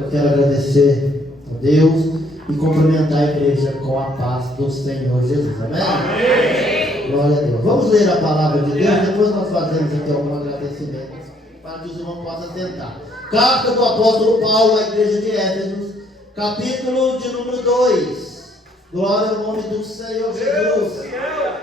Eu quero agradecer a Deus e cumprimentar a igreja com a paz do Senhor Jesus. Amém? Amém. Glória a Deus. Vamos ler a palavra de Deus, depois nós fazemos aqui algum agradecimento para que os irmãos possam sentar. Carta do apóstolo Paulo à igreja de Éfeso, capítulo de número 2. Glória ao nome do Senhor Jesus.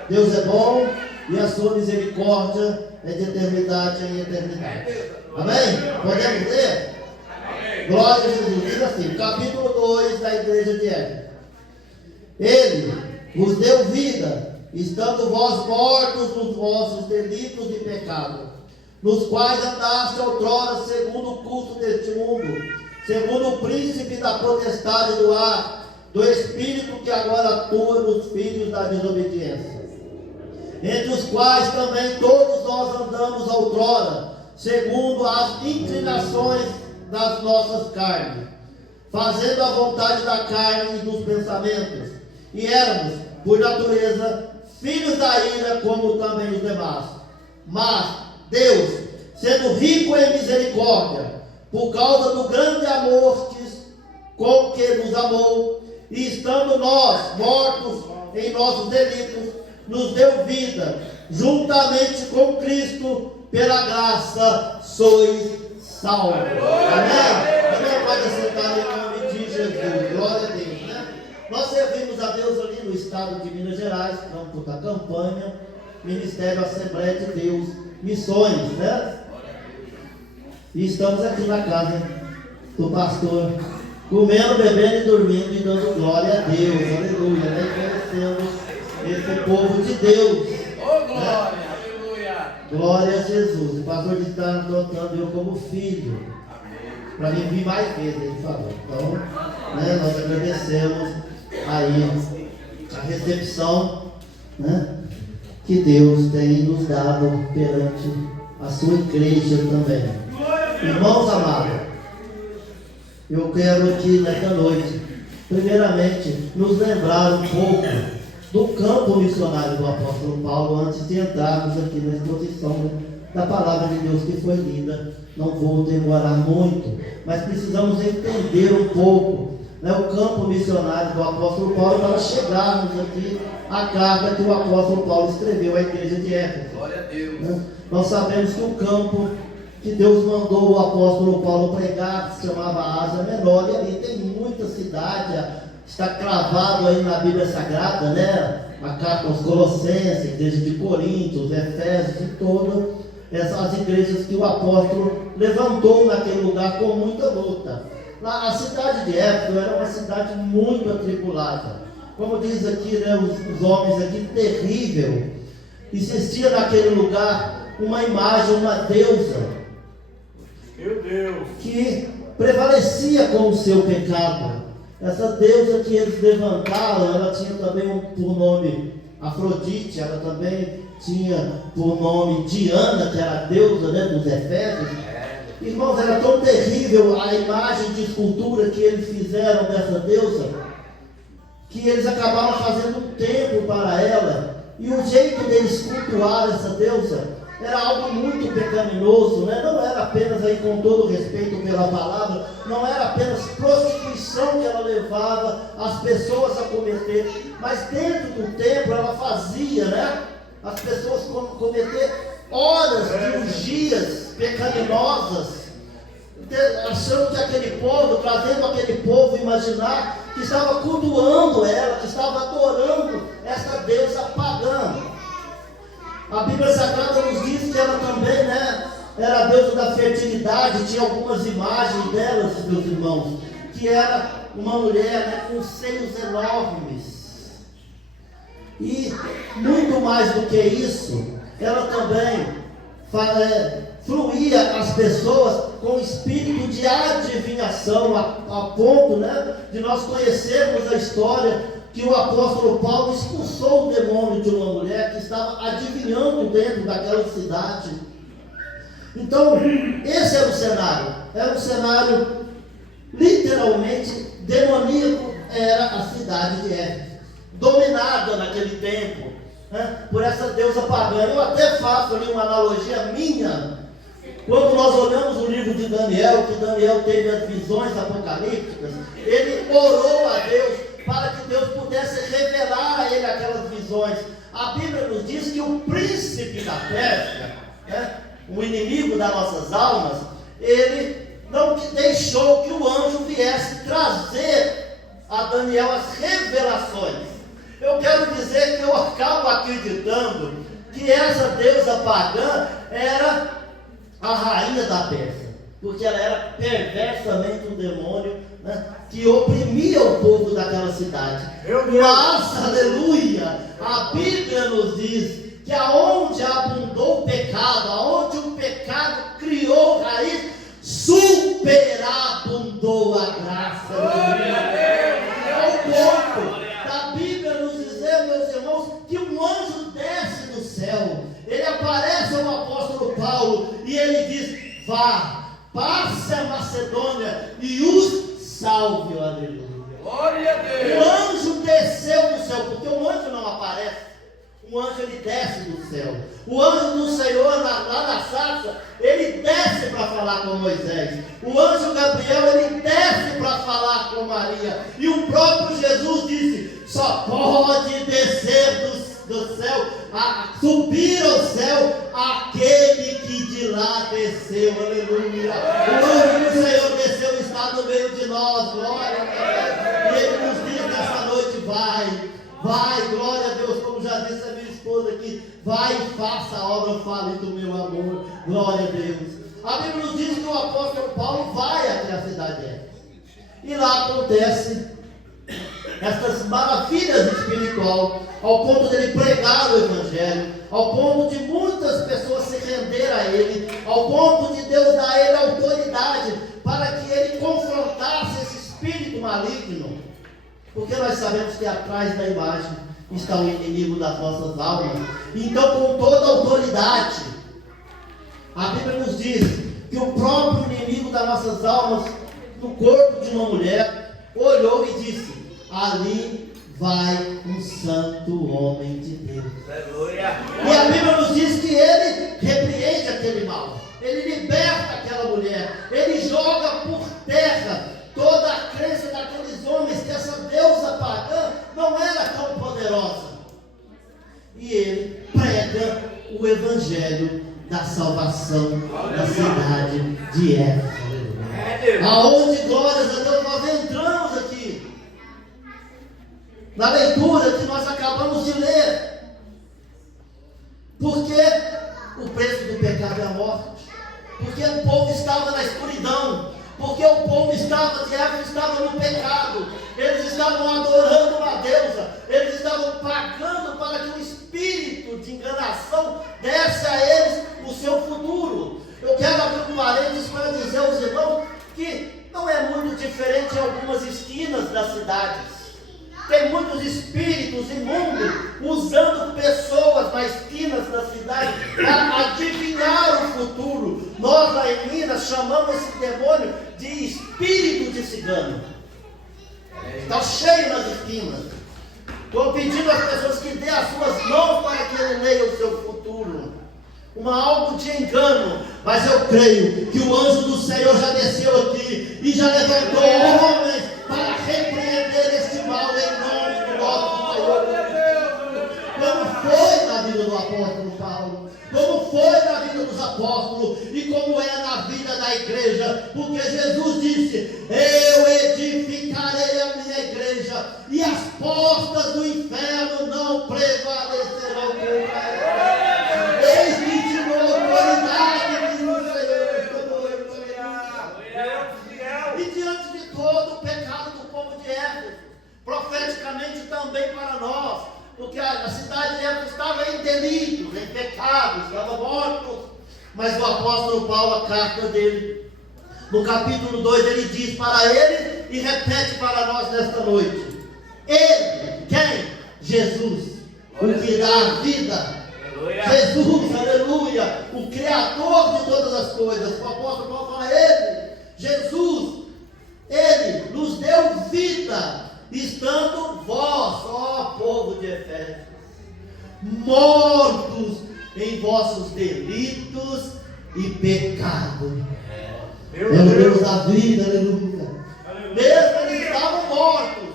Deus é bom e a sua misericórdia é de eternidade em eternidade. Amém? Podemos ler? Amém. Glória a Jesus. Diz assim, capítulo 2 da igreja de Éfeso. Ele vos deu vida, estando vós mortos nos vossos delitos e pecados, nos quais andaste outrora segundo o curso deste mundo, segundo o príncipe da potestade do ar, do Espírito que agora atua nos filhos da desobediência, entre os quais também todos nós andamos outrora, segundo as inclinações das nossas carnes, fazendo a vontade da carne e dos pensamentos, e éramos, por natureza, filhos da ira, como também os demais. Mas Deus, sendo rico em misericórdia, por causa do grande amor com que nos amou, e estando nós mortos em nossos delitos, nos deu vida, juntamente com Cristo, pela graça sois salvos. Amém? Amém? Pode sentar em nome de Jesus. Glória a Deus, né? Nós servimos a Deus ali no estado de Minas Gerais, campo da campanha, Ministério Assembleia de Deus, Missões, né? E estamos aqui na casa do pastor, comendo, bebendo e dormindo e dando glória a Deus, aleluia, né? Conhecendo esse povo de Deus. Oh, glória, né? aleluia. Glória a Jesus. O pastor está adotando eu como filho, para mim vir mais vezes, ele falou. Então, né, nós agradecemos aí a recepção, né, que Deus tem nos dado perante a sua igreja também. Irmãos amados, eu quero aqui nesta noite, primeiramente, nos lembrar um pouco do campo missionário do apóstolo Paulo, antes de entrarmos aqui na exposição da palavra de Deus que foi lida. Não vou demorar muito, mas precisamos entender um pouco, né, o campo missionário do apóstolo Paulo, para chegarmos aqui à carta que o apóstolo Paulo escreveu à igreja de Éfeso. Glória a Deus. Né? Nós sabemos que o campo que Deus mandou o apóstolo Paulo pregar se chamava Ásia Menor, e ali tem muita cidade, está cravado aí na Bíblia Sagrada, né? A carta aos Colossenses, a igreja de Corinto, os Efésios e todas essas igrejas que o apóstolo levantou naquele lugar com muita luta. A cidade de Éfeso era uma cidade muito atribulada, como diz aqui, né, os homens aqui, terrível. Existia naquele lugar uma imagem, uma deusa, meu Deus, que prevalecia com o seu pecado. Essa deusa que eles levantaram, ela tinha também por nome Afrodite, ela também tinha por nome Diana, que era a deusa, né, dos Efésios. Irmãos, era tão terrível a imagem de escultura que eles fizeram dessa deusa, que eles acabaram fazendo um templo para ela, e o jeito deles cultuar essa deusa era algo muito pecaminoso, né? Não era apenas, aí com todo respeito pela palavra, não era apenas prostituição que ela levava as pessoas a cometer, mas dentro do templo ela fazia, né, as pessoas cometer horas de orgias pecaminosas, achando que aquele povo, trazendo aquele povo imaginar que estava cultuando ela, que estava adorando essa deusa pagã. A Bíblia Sagrada nos diz que ela também, né, era a deusa da fertilidade. Tinha algumas imagens delas, meus irmãos, que era uma mulher, né, com seios enormes. E muito mais do que isso, ela também fluía as pessoas com espírito de adivinhação, a ponto, né, de nós conhecermos a história que o apóstolo Paulo expulsou o demônio de uma mulher que estava adivinhando dentro daquela cidade. Então, esse era um cenário literalmente demoníaco, era a cidade de Éfeso, dominada naquele tempo, né, por essa deusa pagã. Eu até faço ali uma analogia minha Quando nós olhamos o livro de Daniel, que Daniel teve as visões apocalípticas, ele orou a Deus para que Deus pudesse revelar a ele aquelas visões. A Bíblia nos diz que o príncipe da Pérsia, né, o inimigo das nossas almas, ele não deixou que o anjo viesse trazer a Daniel as revelações. Eu quero dizer que eu acabo acreditando que essa deusa pagã era a rainha da Pérsia, porque ela era perversamente um demônio, né, que oprimia o povo daquela cidade. Mas, aleluia, a Bíblia nos diz que aonde abundou o pecado, aonde o pecado criou raiz, superabundou a graça. É o ponto da Bíblia nos dizer, meus irmãos, que um anjo desce do céu. Ele aparece ao apóstolo Paulo e ele diz: vá, passe a Macedônia e os salve, aleluia. Glória a Deus. O anjo desceu do céu, porque o anjo não aparece. O anjo ele desce do céu. O anjo do Senhor lá na sarça, ele desce para falar com Moisés. O anjo Gabriel, ele desce para falar com Maria. E o próprio Jesus disse: só pode descer do céu, subir ao céu aquele que de lá desceu. Aleluia. O anjo do Senhor desceu e está no meio de nós. Glória a Deus. E ele nos diz nessa noite: vai, glória a Deus, como já disse a minha esposa aqui, vai e faça a obra, fale do meu amor, glória a Deus. A Bíblia nos diz que o apóstolo Paulo vai até a cidade de Éfeso, e lá acontece essas maravilhas espirituais, ao ponto de ele pregar o Evangelho, ao ponto de muitas pessoas se render a ele, ao ponto de Deus dar a ele autoridade para que ele confrontasse esse espírito maligno. Porque nós sabemos que atrás da imagem está o inimigo das nossas almas. Então, com toda a autoridade, a Bíblia nos diz que o próprio inimigo das nossas almas, no corpo de uma mulher, olhou e disse: ali vai um santo homem de Deus. Aleluia. E a Bíblia nos diz que ele repreende aquele mal, ele liberta aquela mulher, ele joga por terra toda a crença daqueles homens que essa deusa pagã não era tão poderosa. E ele prega o evangelho da salvação da cidade de Éfeso. Aonde, glórias a Deus, nós entramos aqui na leitura que nós acabamos de ler. Porque o preço do pecado é a morte. Porque o povo estava na escuridão. Porque o povo de Éfeso estava no pecado. Eles estavam adorando uma deusa. Eles estavam pagando para que o espírito de enganação desse a eles o seu futuro. Eu quero abrir um parênteses para dizer aos irmãos que não é muito diferente em algumas esquinas das cidades. Tem muitos espíritos imundos usando pessoas nas esquinas da cidade para adivinhar o futuro. Nós lá em Minas chamamos esse demônio de espírito de cigano. Está cheio nas esquinas. Estou pedindo às pessoas que dêem as suas mãos para que ele leia o seu futuro. Algo de engano. Mas eu creio que o anjo do Senhor já desceu aqui e já levantou homens para repreender este mal em nome do nosso Senhor. Como foi na vida do apóstolo Paulo, como foi na vida dos apóstolos e como é na vida da igreja, porque Jesus disse: eu edificarei a minha igreja e as portas do inferno não prevalecerão contra ela. Eis que te dou autoridade, diz o Senhor. E diante de todo o pecado do povo de Éfeso, profeticamente também para nós, porque a cidade de Éfeso estava em delitos, em pecados, estava mortos. Mas o apóstolo Paulo, a carta dele, no capítulo 2, ele diz para ele e repete para nós nesta noite: ele, quem? Jesus, o que dá a vida. Jesus, aleluia, o Criador de todas as coisas. O apóstolo Paulo fala: ele, Jesus, ele nos deu vida, estando vós, ó povo de Efésios, mortos em vossos delitos e pecado. Meu Deus da vida, aleluia. Mesmo eles estavam mortos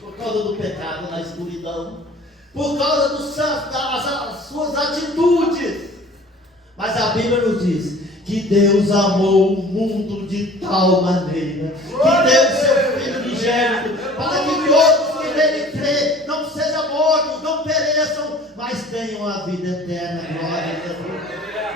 por causa do pecado na escuridão, por causa das suas atitudes. Mas a Bíblia nos diz que Deus amou o mundo de tal maneira que deu seu Filho unigênito, para que todos que nele crê não sejam mortos, não pereçam, mas tenham a vida eterna. Glória a Deus.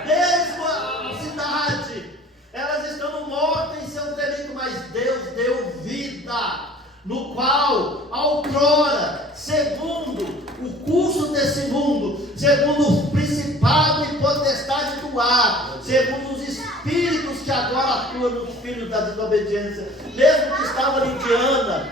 Mesmo a cidade, elas estão mortas em seus delitos, mas Deus deu vida, no qual, outrora, segundo o curso desse mundo, segundo o principado e potestade do ar, segundo os espíritos que agora atuam nos filhos da desobediência, mesmo que estava ali Diana,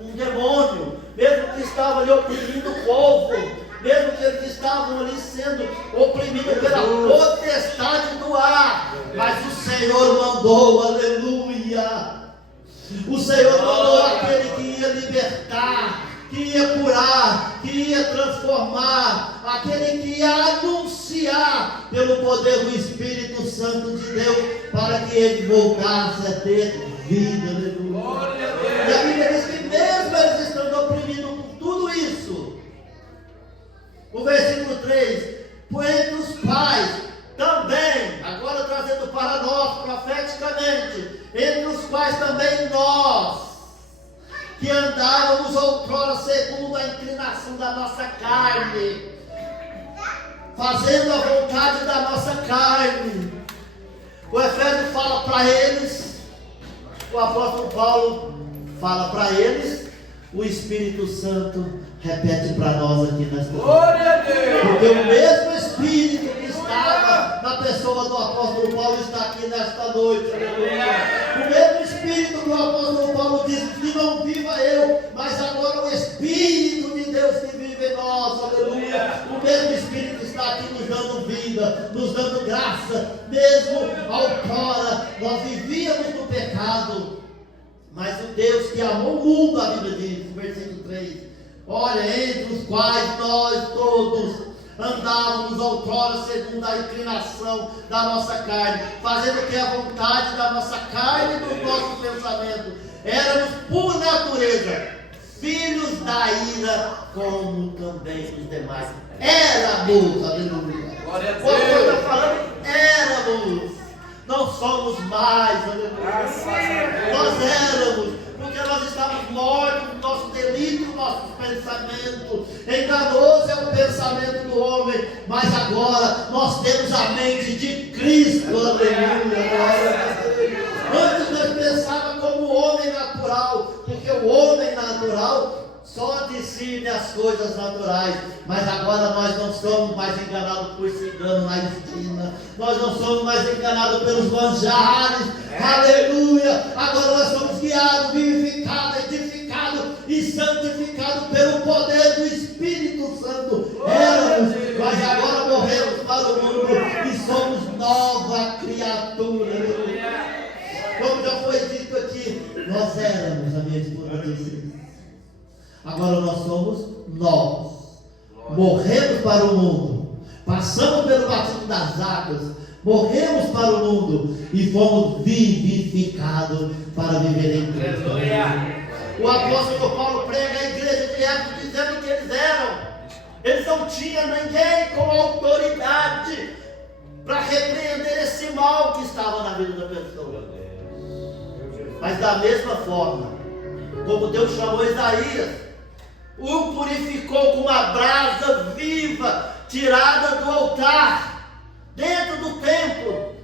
um demônio, mesmo que estava ali oprimindo o povo, mesmo que eles estavam ali sendo oprimidos pela potestade do ar, mas o Senhor mandou, aleluia. O Senhor mandou aquele que ia libertar, que ia curar, que ia transformar, aquele que ia anunciar pelo poder do Espírito Santo de Deus, para que ele voltasse a ter vida, aleluia. E a Bíblia diz que mesmo eles estando oprimidos por tudo isso, o versículo 3, por entre os pais também, agora trazendo para nós profeticamente, entre os quais também nós, que andávamos outrora segundo a inclinação da nossa carne, fazendo a vontade da nossa carne. O Efésio fala para eles, o apóstolo Paulo fala para eles, o Espírito Santo repete para nós aqui nesta noite. Porque o mesmo Espírito que estava na pessoa do apóstolo Paulo está aqui nesta noite. O mesmo Espírito que o apóstolo Paulo disse que não viva eu, mas agora o Espírito de Deus que vive em nós, aleluia. O mesmo Espírito está aqui nos dando vida, nos dando graça. Mesmo outrora nós vivíamos no pecado, mas o Deus que amou o mundo, a Bíblia diz, versículo 3, olha, entre os quais nós todos andávamos outrora segundo a inclinação da nossa carne, fazendo que a vontade da nossa carne e do nosso pensamento. Éramos por natureza filhos da ira, como também os demais. Éramos, aleluia. Glória a Deus. O apóstolo está falando, éramos. Não somos mais, aleluia. Nós éramos, porque nós estávamos mortos no nosso delito, no nosso pensamento. Enganoso é o pensamento do homem, mas agora nós temos a mente de Cristo, aleluia. Antes nós pensávamos como o homem natural, porque o homem natural só discerne as coisas naturais, mas agora nós não somos mais enganados por cigano na esquina, nós não somos mais enganados pelos manjares, aleluia. Agora nós somos guiados, vivificados, edificados e santificados pelo poder do Espírito Santo. Éramos, mas agora morremos para o mundo e somos nova criatura, aleluia. Como já foi dito aqui, nós éramos, a minha esposa disse, agora nós somos nós. Morremos para o mundo, passamos pelo batismo das águas, morremos para o mundo e fomos vivificados para viver em Cristo. O apóstolo Paulo prega a igreja de Éfeso dizendo que eles não tinham ninguém com autoridade para repreender esse mal que estava na vida da pessoa. Mas da mesma forma, como Deus chamou Isaías, o purificou com uma brasa viva, tirada do altar, dentro do templo,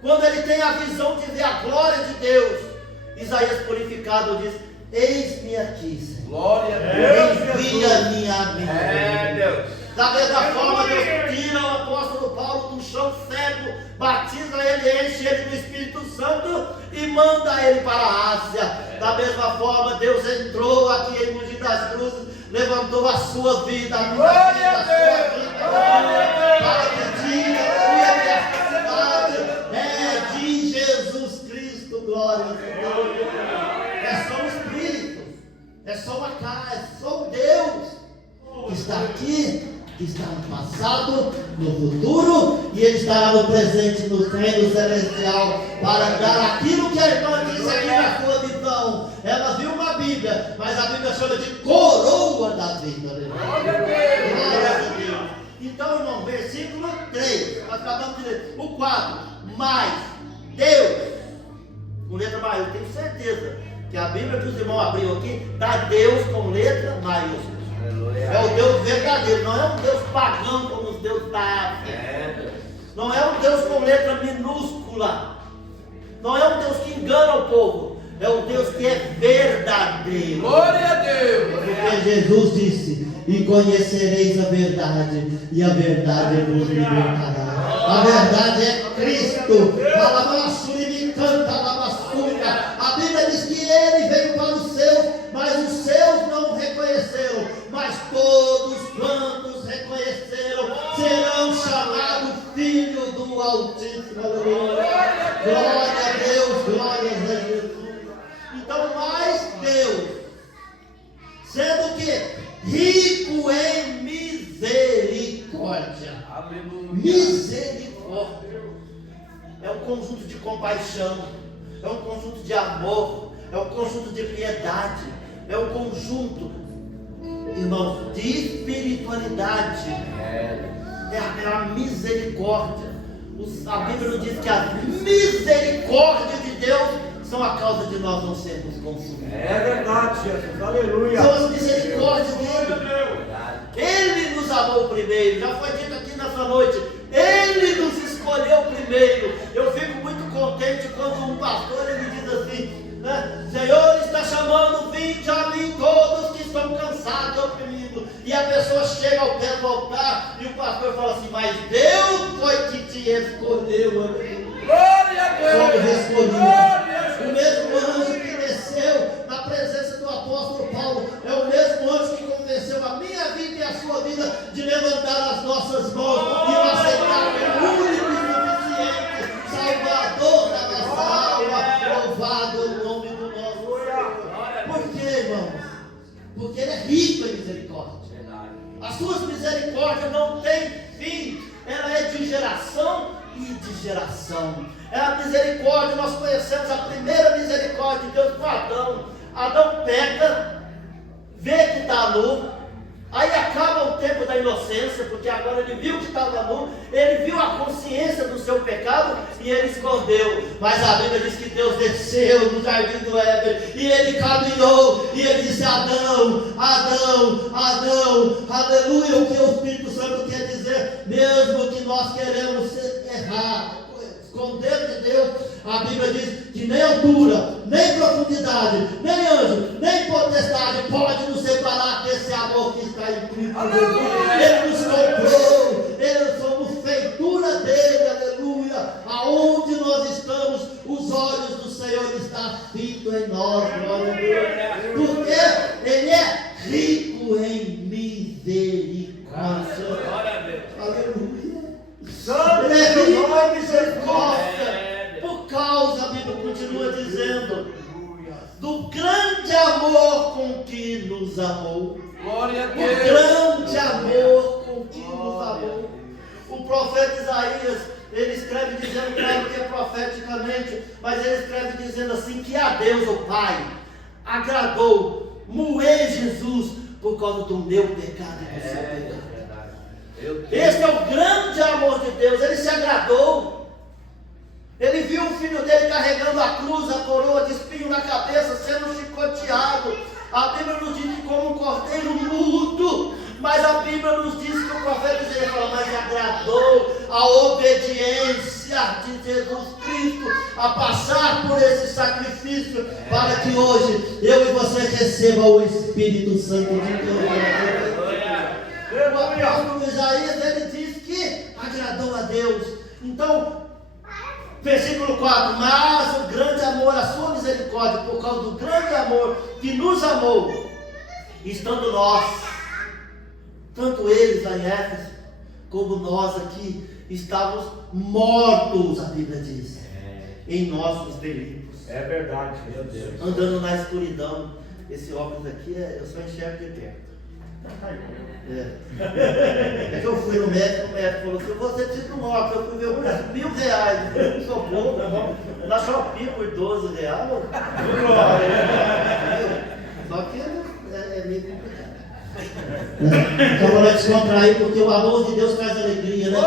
quando ele tem a visão de ver a glória de Deus. Isaías purificado diz, eis-me aqui, Senhor. Glória a Deus. Envia-me a mim. Deus. Da mesma forma, Deus tira o apóstolo Paulo do chão cego, batiza ele, enche ele do Espírito Santo e manda ele para a Ásia. Da mesma forma, Deus entrou aqui em Mogi das Cruzes, levantou a sua vida, a minha vida, a sua vida, para que diga que a cidade é de Jesus Cristo. Glória a Deus. É só o Espírito, é só uma casa, é só o Deus que está aqui, que está no passado, no futuro e Ele estará no presente no reino celestial para dar aquilo que a irmã disse aqui na sua visão. Ela viu uma Bíblia, mas a Bíblia chama de coroa da vida. Glória a Deus. Então, irmão, versículo 3, nós acabamos de ler. O 4, mas Deus, com letra maiúscula, tenho certeza que a Bíblia que os irmãos abriram aqui dá Deus com letra maiúscula. É o Deus verdadeiro, não é um Deus pagão como os deuses da África. Não é um Deus com letra minúscula. Não é um Deus que engana o povo. É um Deus que é verdadeiro. Glória a Deus. Porque Jesus disse: e conhecereis a verdade, e a verdade vos libertará. A verdade é Cristo. A Bíblia diz que Ele veio para os seus, mas os seus não o reconheceram. Mas todos quantos reconheceram serão chamados filhos do Altíssimo. Glória a Deus, glória a Jesus. Então, mais Deus, sendo que rico em misericórdia. Misericórdia é um conjunto de compaixão, é um conjunto de amor, é um conjunto de piedade, é um conjunto, irmãos, de espiritualidade. É a misericórdia. A Bíblia nos diz que a misericórdia de Deus são a causa de nós não sermos consumidos. É verdade, Jesus. Aleluia. São as misericórdias dele. Ele nos amou primeiro. Já foi dito aqui nessa noite. Ele nos escolheu primeiro. Eu fico muito contente quando um pastor ele diz assim, né? Senhor está chamando, vinde a mim todos que estão cansados e oprimidos. E a pessoa chega ao pé do altar e o pastor fala assim, mas Deus foi que te escolheu. Glória a Deus. Somos escolhidos. O mesmo anjo que desceu na presença do apóstolo Paulo é o mesmo anjo que convenceu a minha vida e a sua vida de levantar as nossas mãos e aceitar o único e suficiente Salvador da nossa alma. Louvado o nome do nosso Senhor. Por quê, irmãos? Porque Ele é rico em misericórdia. As suas misericórdias não têm fim. Ela é de geração e de geração. É a misericórdia, nós conhecemos a primeira misericórdia de Deus com Adão. Adão peca, vê que está nu, aí acaba o tempo da inocência, porque agora ele viu que estava nu, ele viu a consciência do seu pecado e ele escondeu. Mas a Bíblia diz que Deus desceu no jardim do Éden e ele caminhou e ele disse: Adão, Adão, Adão, aleluia. O que o Espírito Santo quer dizer, mesmo que nós queremos errar, esconder de Deus, a Bíblia diz que nem altura, nem profundidade, nem anjo, nem potestade pode nos separar desse amor que está em Cristo. Ele nos comprou, ele somos feitura dele, aleluia. Aonde nós estamos, os olhos do Senhor estão fitos em nós, glória a Deus. Porque ele é rico em misericórdia. Aleluia. Ele é rico em misericórdia, por causa, a Bíblia continua dizendo, do grande amor com que nos amou. Glória a O Deus. grande amor com que nos amou. O profeta Isaías, ele escreve dizendo, claro que é profeticamente, mas ele escreve dizendo assim, que a Deus, o Pai, agradou moer Jesus por causa do meu pecado e do seu pecado. Esse é o grande amor de Deus. Ele se agradou. Ele viu o filho dele carregando a cruz, a coroa de espinho na cabeça, sendo chicoteado. A Bíblia nos diz que como um cordeiro mudo. Mas a Bíblia nos diz que o profeta Isaías fala, mas agradou a obediência de Jesus Cristo a passar por esse sacrifício para que hoje eu e você receba o Espírito Santo de Deus. O apóstolo Isaías, ele diz que agradou a Deus. Então, versículo 4, mas o grande amor, a sua misericórdia, por causa do grande amor que nos amou, estando nós, tanto eles lá em Éfeso, como nós aqui, estávamos mortos, a Bíblia diz, em nossos delitos. É verdade, meu Deus. Andando na escuridão. Esse óculos aqui, eu só enxergo de perto. É que eu fui no médico, o médico falou assim, você precisa de um óculos, eu fui ver R$1.000, eu não sou bobo, na Shopee por R$12, só que é meio complicado. Então vamos descontrair, porque o amor de Deus traz alegria, né?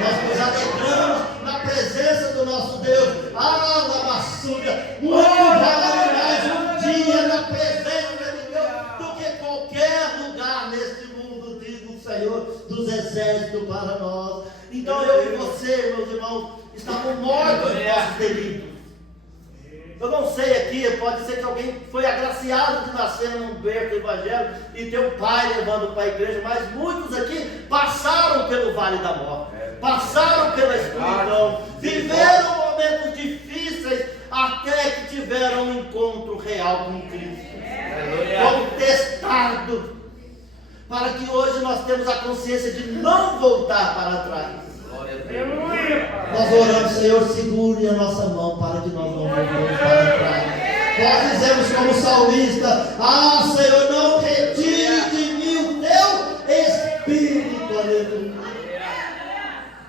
Nós nos alegramos na presença do nosso Deus. Ah, Lamaçuga, muito vale mais um dia na presença de Deus do que qualquer lugar neste mundo, diz o Senhor dos Exércitos para nós. Então eu e você, meus irmãos, estamos mortos em nossos delitos. Eu não sei aqui, pode ser que alguém foi agraciado de nascer num berço do Evangelho e ter um pai levando para a igreja, mas muitos aqui passaram pelo vale da morte, passaram pela escuridão, viveram momentos difíceis até que tiveram um encontro real com Cristo. Foram testados para que hoje nós temos a consciência de não voltar para trás. Nós oramos, Senhor, segure a nossa mão para que nós não voltemos para trás. Nós dizemos como salmista, ah, Senhor, não retire de mim o teu Espírito, aleluia.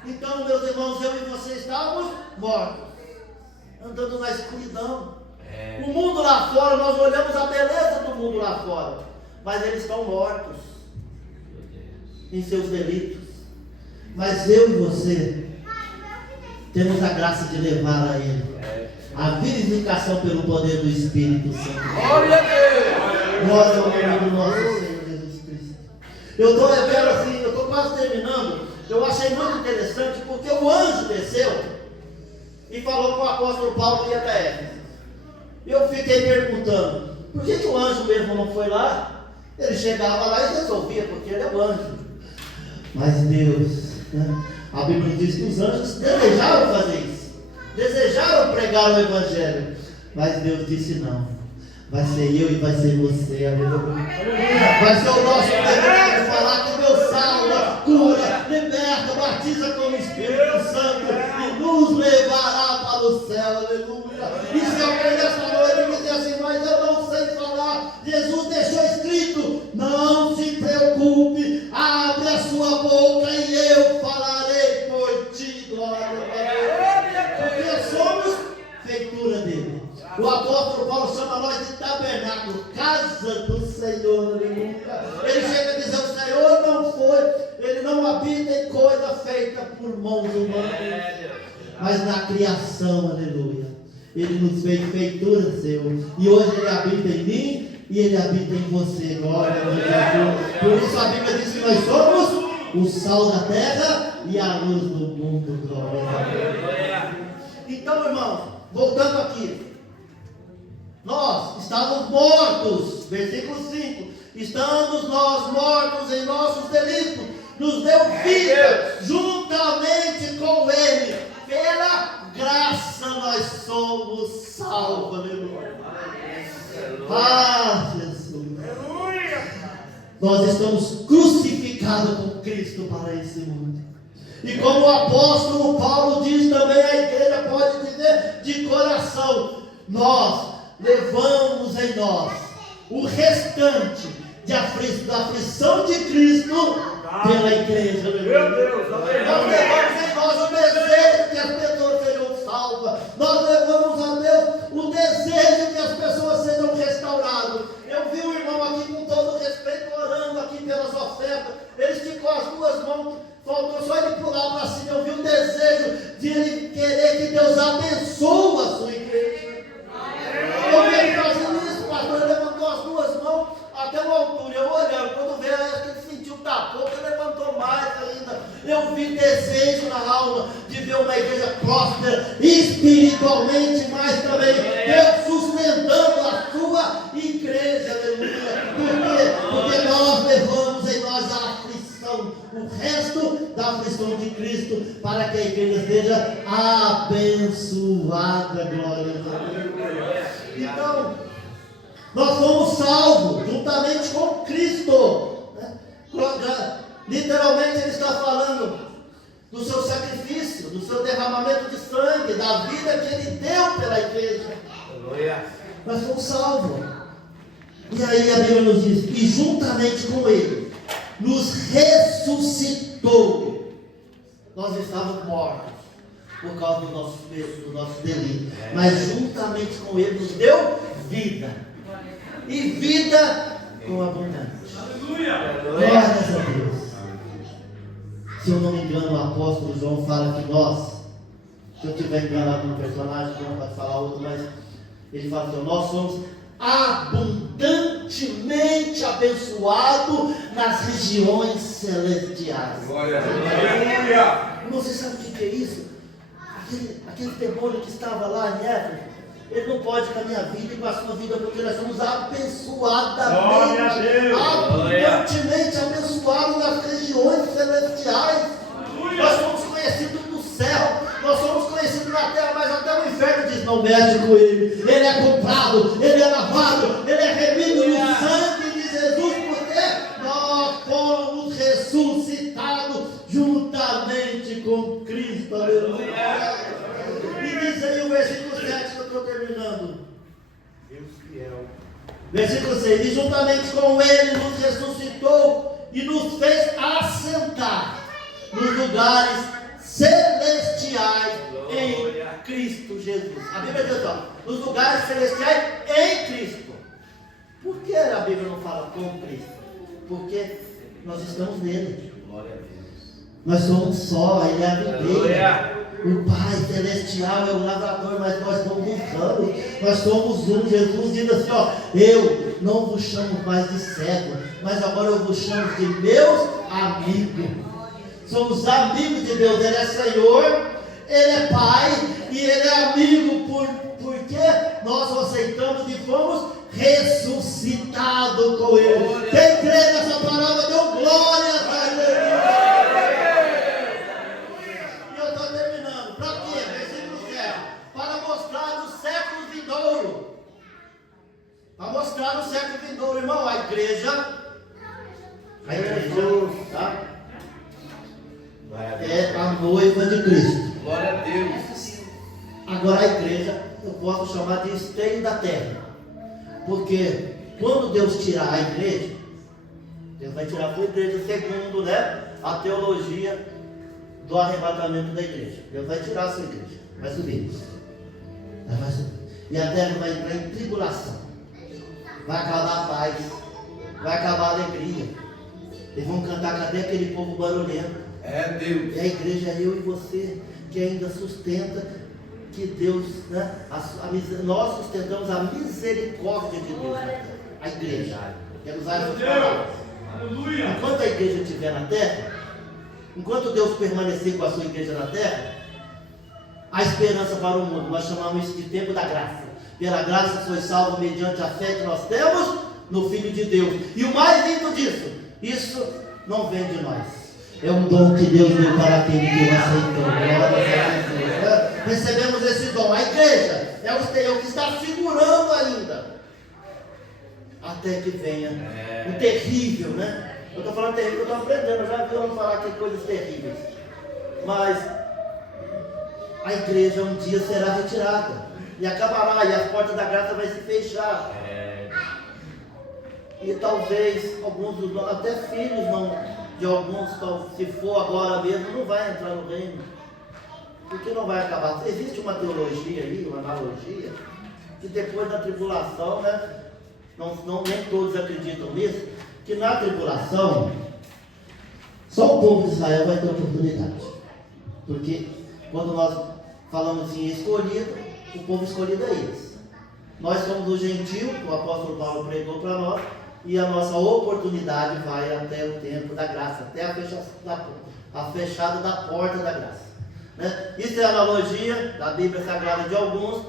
Então, meus irmãos, eu e você estamos mortos, andando na escuridão. O mundo lá fora, nós olhamos a beleza do mundo lá fora, mas eles estão mortos em seus delitos. Mas eu e você temos a graça de levar a Ele a vivificação pelo poder do Espírito Santo. Glória a Deus! Glória ao nome do nosso Senhor Jesus Cristo. Eu estou revendo assim, eu estou quase terminando. Eu achei muito interessante porque o anjo desceu e falou com o apóstolo Paulo que ia até Éfeso. Eu fiquei perguntando, por que o anjo mesmo não foi lá? Ele chegava lá e resolvia, porque ele é o anjo. Mas Deus, né? A Bíblia diz que os anjos desejaram fazer isso, desejaram pregar o Evangelho, mas Deus disse não, vai ser eu e vai ser você, aleluia. Vai ser o nosso dever falar que Deus salva, cura, liberta, batiza com o Espírito Santo e nos levará para o céu, aleluia. E se alguém nessa noite me dizer assim, mas eu não sei falar, Jesus deixou escrito, não se preocupe, abre a sua boca e eu falarei por ti, glória a Deus. Porque somos feitura dele. O apóstolo Paulo chama nós de tabernáculo, casa do Senhor, aleluia. Ele chega a dizer, o Senhor não foi, ele não habita em coisa feita por mãos humanas, mas na criação, aleluia. Ele nos fez feitura seu, e hoje ele habita em mim, e ele habita em você, glória a Deus. Por isso a Bíblia diz que nós somos o sal da terra e a luz do mundo, glória a Deus. Então, irmãos, voltando aqui, nós estávamos mortos, versículo 5, estamos nós mortos em nossos delitos, nos deu vida juntamente com Ele, pela graça nós somos salvos, aleluia. Ah, Jesus, nós estamos crucificados com Cristo para esse mundo. E como o apóstolo Paulo diz também, a igreja pode dizer de coração, nós levamos em nós o restante da aflição de Cristo pela igreja. Meu Deus, nós levamos em nós o desejo que as pessoas sejam salvas. Nós levamos a Deus o desejo que as pessoas sejam restauradas. Eu vi um irmão aqui com todo respeito orando aqui pelas ofertas. Ele esticou as duas mãos, faltou só ele pular para cima. Eu vi o desejo de ele querer que Deus abençoe a sua igreja. Eu vi ele fazendo isso, pastor. Ele levantou as duas mãos até uma altura. Eu olhando, quando veio, acho que ele sentiu o tapão, ele levantou mais ainda. Eu vi desejo na alma de ver uma igreja próspera, espiritualmente, mas também Deus sustentando a sua igreja, aleluia. Porque nós levamos em nós a aflição, o resto da aflição de Cristo, para que a igreja seja abençoada, glória a Deus. Então, nós fomos salvos juntamente com Cristo, né? Literalmente ele está falando do seu sacrifício, do seu derramamento de sangue, da vida que ele deu pela igreja. Nós fomos salvos. E aí a Bíblia nos diz, e juntamente com Ele, nos ressuscitou. Nós estávamos mortos por causa do nosso delito, mas juntamente com Ele nos deu vida, e vida com abundância. Glórias a Deus. Se eu não me engano, o apóstolo João fala que nós, se eu estiver enganado no personagem, não pode falar outro, mas ele fala que nós somos abundantemente abençoados nas regiões celestiais. Glória a Deus. Você sabe o que é isso? Aquele demônio que estava lá em Éfeso, ele não pode com a minha vida e com a sua vida, porque nós somos abençoadamente, abundantemente abençoados nas regiões celestiais. Nós somos conhecidos no céu, nós somos conhecidos na terra, mas até o inferno diz: não mexe com ele. Ele é comprado, ele é lavado, ele é remido no sangue de Jesus, porque nós fomos ressuscitados juntamente com Cristo. Aleluia. E diz aí o versículo 7 que eu estou terminando. Deus fiel. Versículo 6: e juntamente com Ele nos ressuscitou e nos fez assentar nos lugares celestiais em Cristo Jesus. A Bíblia diz, nos lugares celestiais em Cristo. Por que a Bíblia não fala com Cristo? Porque nós estamos nele. Glória a Deus. Nós somos só, Ele é a videira. O Pai Celestial é o lavrador, mas nós somos um ramo, nós somos um. Jesus diz assim, eu não vos chamo mais de cego, mas agora eu vos chamo de meus amigos. Somos amigos de Deus. Ele é Senhor, Ele é Pai e Ele é amigo, porque nós o aceitamos e fomos ressuscitados com Ele. Quem crê nessa palavra deu glória a Deus. Para mostrar no século vindouro, irmão, a igreja, tá? É a noiva de Cristo. Glória a Deus. Agora a igreja, eu posso chamar de esteio da terra, porque quando Deus tirar a igreja, Deus vai tirar a sua igreja segundo, a teologia do arrebatamento da igreja. Deus vai tirar a sua igreja, vai subir. E a terra vai entrar em tribulação. Vai acabar a paz, vai acabar a alegria. Eles vão cantar: cadê aquele povo barulhento? É Deus. E a igreja é eu e você, que ainda sustenta que Deus, nós sustentamos a misericórdia de Deus na terra. A igreja. Quero usar essas palavras. Aleluia. Enquanto a igreja estiver na terra, enquanto Deus permanecer com a sua igreja na terra, a esperança para o mundo. Nós chamamos isso de tempo da graça. Pela graça sois salvos mediante a fé que nós temos no Filho de Deus. E o mais lindo disso, isso não vem de nós. É um dom que Deus deu para aquele que o aceitou. Glória a Deus. Recebemos esse dom. A igreja é o que está segurando ainda, até que venha o terrível, Eu estou falando terrível, eu estou aprendendo. Eu já vi eu falar aqui coisas terríveis. Mas a igreja um dia será retirada. E acabará, e as portas da graça vai se fechar. E talvez alguns, até filhos de alguns, se for agora mesmo, não vai entrar no reino. Porque não vai acabar. Existe uma teologia aí, uma analogia, que depois da tribulação, nem todos acreditam nisso, que na tribulação, só o povo de Israel vai ter oportunidade. Porque quando nós falamos em escolhido, o povo escolhido é eles. Nós somos o gentil, que o apóstolo Paulo pregou para nós, e a nossa oportunidade vai até o tempo da graça, até a fechada da porta da graça. Isso é a analogia da Bíblia Sagrada de alguns,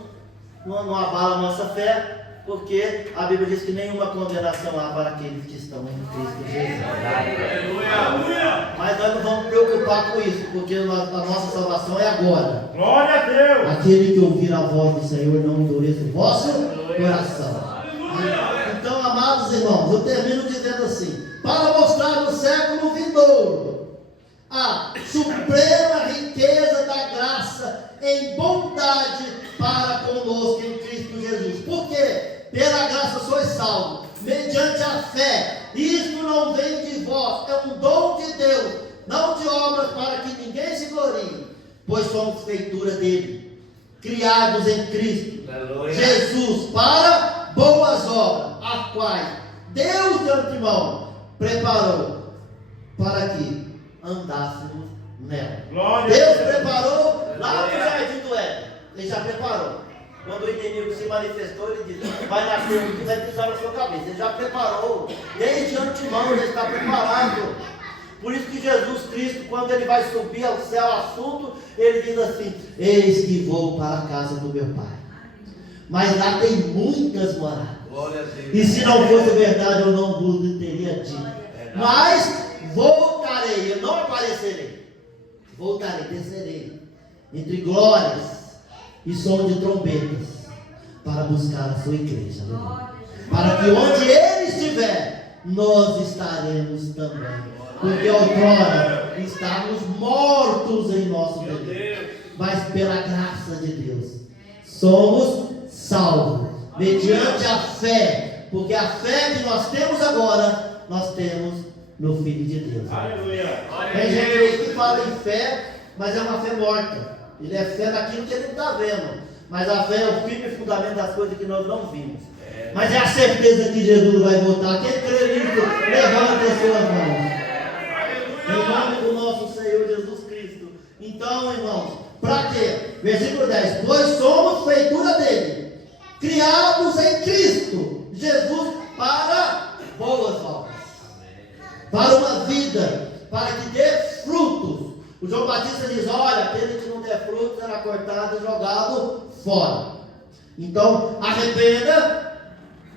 não abala a nossa fé, porque a Bíblia diz que nenhuma condenação há para aqueles que estão em Cristo Jesus. Aleluia. Mas nós não vamos preocupar com isso, porque a nossa salvação é agora. Glória a Deus. Aquele que ouvir a voz do Senhor, não endureça o vosso coração. Então, amados irmãos, eu termino dizendo assim: para mostrar no século vindouro a suprema riqueza da graça em bondade para conosco em Cristo Jesus. Por quê? Pela graça sois salvos, mediante a fé. Isto não vem de vós, é um dom de Deus, não de obras para que ninguém se glorie, pois somos feitura dele, criados em Cristo Jesus para boas obras, as quais Deus de antemão preparou para que andássemos nela. Deus preparou lá no jardim do Éden. Ele já preparou. Quando o inimigo se manifestou, ele disse: vai nascer um que vai pisar na sua cabeça. Ele já preparou. Desde antemão ele está preparado. Por isso que Jesus Cristo, quando ele vai subir ao céu assunto, ele diz assim: eis que vou para a casa do meu Pai. Mas lá tem muitas moradas. E se não fosse verdade, eu não vos teria dito. Mas voltarei, eu não aparecerei. Voltarei, descerei entre glórias e som de trombetas para buscar a sua igreja. Para que onde ele estiver, nós estaremos também. Porque outrora estávamos mortos em nosso delito, mas pela graça de Deus somos salvos mediante a fé, porque a fé que nós temos agora, nós temos no Filho de Deus. Aleluia. Tem gente aí que fala em fé, mas é uma fé morta. Ele é fé daquilo que ele não está vendo, mas a fé é o firme fundamento das coisas que nós não vimos. Mas é a certeza que Jesus vai voltar. Quem crê nisso, levanta as suas mãos. Em nome do nosso Senhor Jesus Cristo. Então, irmãos, para quê? Versículo 10: pois somos feitura dele, criados em Cristo Jesus para boas obras, para uma vida, para que dê frutos. O João Batista diz: olha, aquele que não der frutos será cortado e jogado fora. Então, arrependa,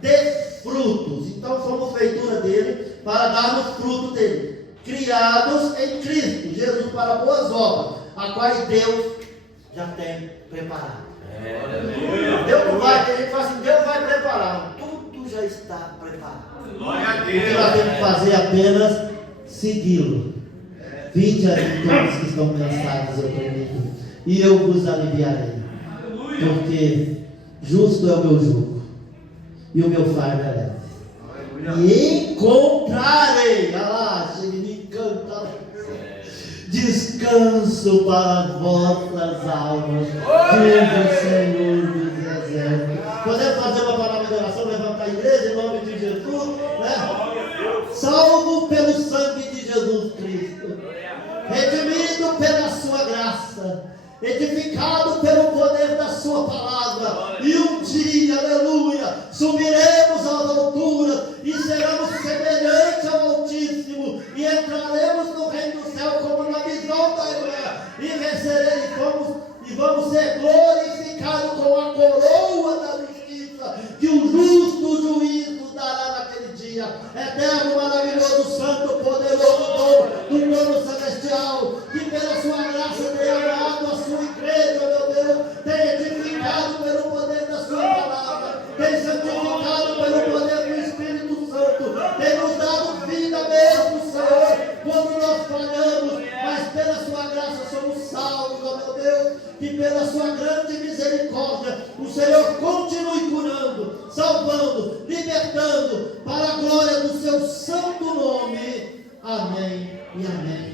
dê frutos. Então, somos feitura dele para darmos fruto dele, criados em Cristo Jesus para boas obras, a quais Deus já tem preparado. Deus não vai, tem gente que fala assim: Deus vai preparar. Tudo já está preparado. Glória a O que Deus. nós temos que fazer é apenas segui-lo. Vinde a mim todos que estão cansados e oprimidos, e eu vos aliviarei. Porque justo é o meu jugo e o meu fardo é leve. E encontrarei, olha lá, me canta, descanso para vossas almas, diz o Senhor dos exércitos. Podemos fazer uma palavra de oração, levantar a igreja em nome de Jesus, né? Salvo pelo sangue de Jesus Cristo, redimido pela sua graça, edificado pelo poder da sua palavra, e um dia, aleluia, subiremos às alturas e seremos semelhantes ao Altíssimo, e entraremos no reino do céu como na visão da irmã, e venceremos, e vamos ser glorificados com a coroa da justiça que o justo juiz nos dará naquele dia. Eterno, maravilhoso, santo, poderoso dom do trono celestial, que pela sua graça tem amado a sua igreja, meu Deus, tem edificado pelo poder da sua palavra, tem santificado pelo poder do Espírito Santo, tem nos dado vida mesmo, Senhor, quando nós falhamos, mas pela sua graça somos salvos, ó meu Deus, que pela sua grande misericórdia o Senhor continue curando, salvando, libertando, para a glória do seu santo nome. Amém e amém.